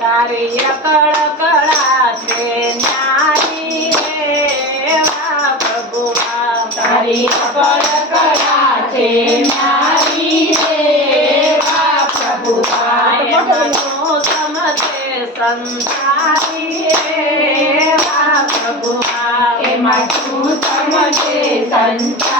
તારી અકળ કળાશે નારી રે ભગવા તારી અકળ કળાશે નારી રે પ્રભુવા સમજે સંસારી રે પ્રભુવા એમાં તું સમજે સંસાર?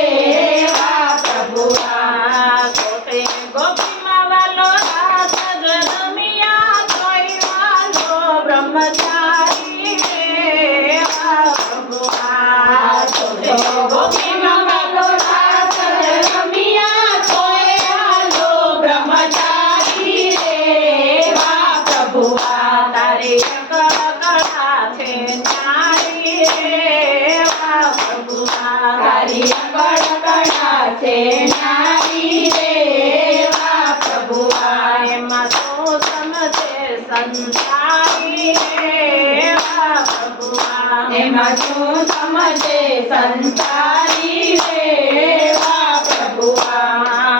నిమకు సమజే సంసారీ వేవా ప్రభువా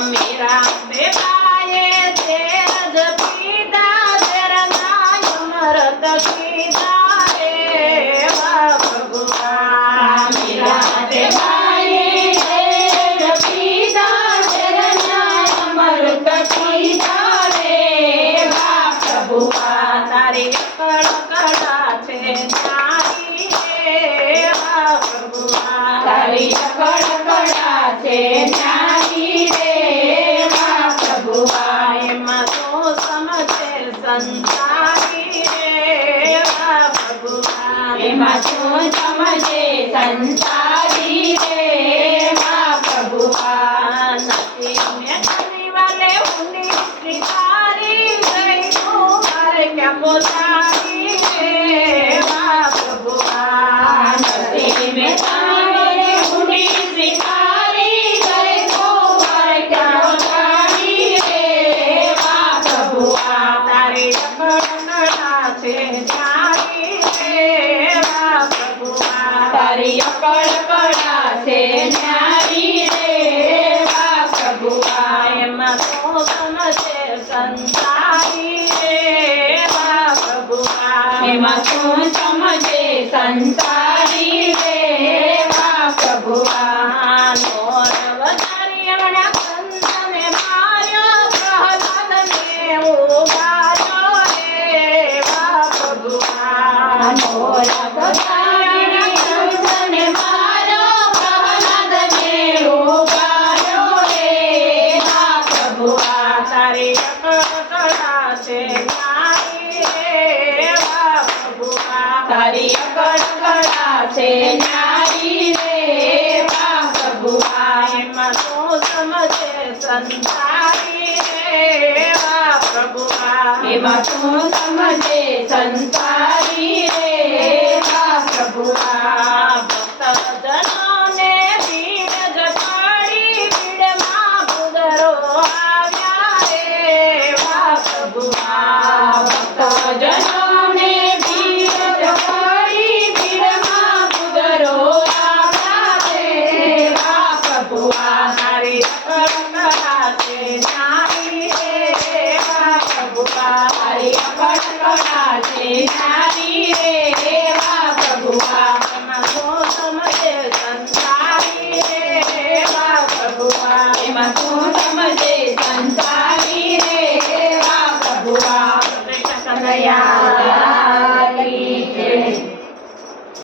మేరా బేబాయే తేరజ పీదా జరనాయ మరత పీదా రేవా ప్రభువా మేరా బేబాయే తేరజ పీదా జరనాయ మరత పీదా రేవా ప్రభువా తారే మహిమను తమజే సంచారి మా ప్రభువా వాలే ఉండి శ్రీహారి పోతారి మా ప్రభువా ఉండి శ్రీహారి Yeah. કંટારી દેવા પ્રભુવા મોરવ નાર્યણ કંદને માર્યો, પ્રહલાદને ઉગાર્યો રેવા પ્રભુવા મોરવ નાર્યણ કંદને માર્યો, પ્રહલાદને ઉગાર્યો રેવા પ્રભુવા તારી જકડા છે તારી રેવા પ્રભુવા તારી પકડાશે ન્યારી દેવા પ્રભુવા એમનો સમજે સંસારી દેવા પ્રભુવા એમનો સમજે સંસારી દેવા પ્રભુવા ભક્ત જનોને ભીડ જપાડી ભીડમાં ગુદરો આવ્યા રે. વા પ્રભુવા